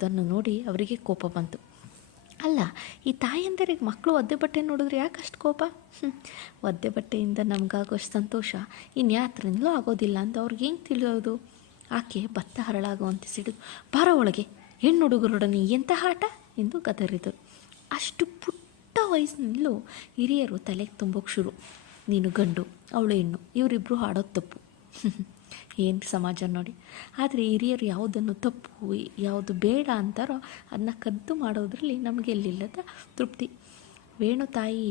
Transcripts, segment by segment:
ಅದನ್ನು ನೋಡಿ ಅವರಿಗೆ ಕೋಪ ಬಂತು. ಅಲ್ಲ, ಈ ತಾಯಂದಿರಿಗೆ ಮಕ್ಕಳು ಒದ್ದೆ ಬಟ್ಟೆ ನೋಡಿದ್ರೆ ಯಾಕೆ ಅಷ್ಟು ಕೋಪ? ಒದ್ದೆ ಬಟ್ಟೆಯಿಂದ ನಮಗಾಗೋಷ್ಟು ಸಂತೋಷ ಇನ್ಯಾತ್ರಿಂದಲೂ ಆಗೋದಿಲ್ಲ ಅಂತ ಅವ್ರಿಗೆ ಹೆಂಗೆ ತಿಳಿಯೋದು? ಆಕೆ ಭತ್ತ ಹರಳಾಗುವಂತೆ ಸಿಡಿದು, ಬಾರೋ ಒಳಗೆ, ಹೆಣ್ಣು ಹುಡುಗರೊಡನೆ ಎಂಥ ಆಟ ಎಂದು ಗದರಿದರು. ಅಷ್ಟು ಪುಟ್ಟ ವಯಸ್ಸಿನಲ್ಲೂ ಹಿರಿಯರು ತಲೆಗೆ ತುಂಬೋಕೆ ಶುರು. ನೀನು ಗಂಡು, ಅವಳು ಹೆಣ್ಣು, ಇವರಿಬ್ಬರು ಆಡೋದು ತಪ್ಪು. ಏನು ಸಮಾಜ ನೋಡಿ. ಆದರೆ ಹಿರಿಯರು ಯಾವುದನ್ನು ತಪ್ಪು ಯಾವುದು ಬೇಡ ಅಂತಾರೋ ಅದನ್ನ ಕದ್ದು ಮಾಡೋದ್ರಲ್ಲಿ ನಮಗೆ ಎಲ್ಲಿಲ್ಲದ ತೃಪ್ತಿ. ವೇಣು ತಾಯಿ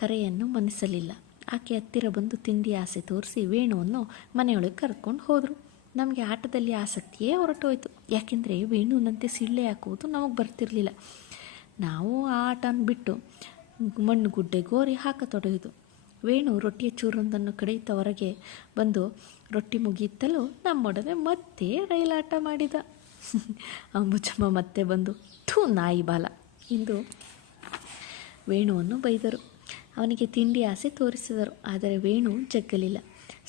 ಕರೆಯನ್ನು ಮನ್ನಿಸಲಿಲ್ಲ. ಆಕೆ ಹತ್ತಿರ ಬಂದು ತಿಂಡಿ ಆಸೆ ತೋರಿಸಿ ವೇಣುವನ್ನು ಮನೆಯೊಳಗೆ ಕರ್ಕೊಂಡು ಹೋದರು. ನಮಗೆ ಆಟದಲ್ಲಿ ಆಸಕ್ತಿಯೇ ಹೊರಟೋಯ್ತು. ಯಾಕೆಂದರೆ ವೇಣುವಿನಂತೆ ಸಿಳ್ಳೆ ಹಾಕುವುದು ನಮಗೆ ಬರ್ತಿರಲಿಲ್ಲ. ನಾವು ಆ ಆಟನ ಬಿಟ್ಟು ಮಣ್ಣು ಗುಡ್ಡೆ ಗೋರಿ ಹಾಕತೊಡಗಿದು. ವೇಣು ರೊಟ್ಟಿಯ ಚೂರೊಂದನ್ನು ಕಡಿಯುತ್ತಾ ಹೊರಗೆ ಬಂದು ರೊಟ್ಟಿ ಮುಗಿಯುತ್ತಲೂ ನಮ್ಮೊಡನೆ ಮತ್ತೆ ರೈಲಾಟ ಮಾಡಿದ. ಅಂಬುಜಮ್ಮ ಮತ್ತೆ ಬಂದು, ಥೂ ನಾಯಿ ಬಾಲ ಎಂದು ವೇಣುವನ್ನು ಬೈದರು. ಅವನಿಗೆ ತಿಂಡಿ ಆಸೆ ತೋರಿಸಿದರು. ಆದರೆ ವೇಣು ಜಗ್ಗಲಿಲ್ಲ.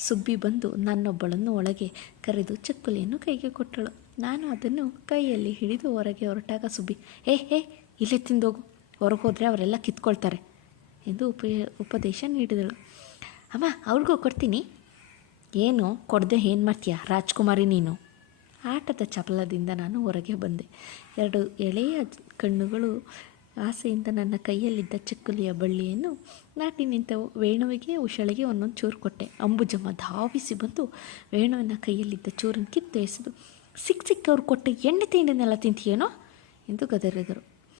ಸುಬ್ಬಿ ಬಂದು ನನ್ನೊಬ್ಬಳನ್ನು ಒಳಗೆ ಕರೆದು ಚಕ್ಕುಲಿಯನ್ನು ಕೈಗೆ ಕೊಟ್ಟಳು. ನಾನು ಅದನ್ನು ಕೈಯಲ್ಲಿ ಹಿಡಿದು ಹೊರಗೆ ಹೊರಟಾಗ ಸುಬ್ಬಿ, ಹೇ ಇಲ್ಲೇ ತಿಂದೋಗು, ಹೊರಗೆ ಹೋದರೆ ಅವರೆಲ್ಲ ಕಿತ್ಕೊಳ್ತಾರೆ ಎಂದು ಉಪದೇಶ ನೀಡಿದಳು. ಅಮ್ಮ, ಅವ್ರಿಗೂ ಕೊಡ್ತೀನಿ. ಏನು ಕೊಡದೆ ಏನು ಮಾಡ್ತೀಯ ರಾಜ್ಕುಮಾರಿ ನೀನು? ಆಟದ ಚಪಲದಿಂದ ನಾನು ಹೊರಗೆ ಬಂದೆ. 2 ಎಳೆಯ ಕಣ್ಣುಗಳು ಆಸೆಯಿಂದ ನನ್ನ ಕೈಯಲ್ಲಿದ್ದ ಚಕ್ಕುಲಿಯ ಬಳ್ಳಿಯನ್ನು ನಾಟಿ ನಿಂತವು. ವೇಣುವಿಗೆ ಉಷಳಿಗೆ ಒಂದೊಂದು ಚೂರು ಕೊಟ್ಟೆ. ಅಂಬುಜಮ್ಮ ಧಾವಿಸಿ ಬಂದು ವೇಣುವಿನ ಕೈಯಲ್ಲಿದ್ದ ಚೂರನ್ನು ಕಿತ್ತು ಎಸೆದು, ಸಿಕ್ಕವ್ರು ಕೊಟ್ಟೆ ಎಣ್ಣೆ ತಿಂಡಿನೆಲ್ಲ ತಿಂತೀಯೇನೋ ಎಂದು ಗದರಿದರು.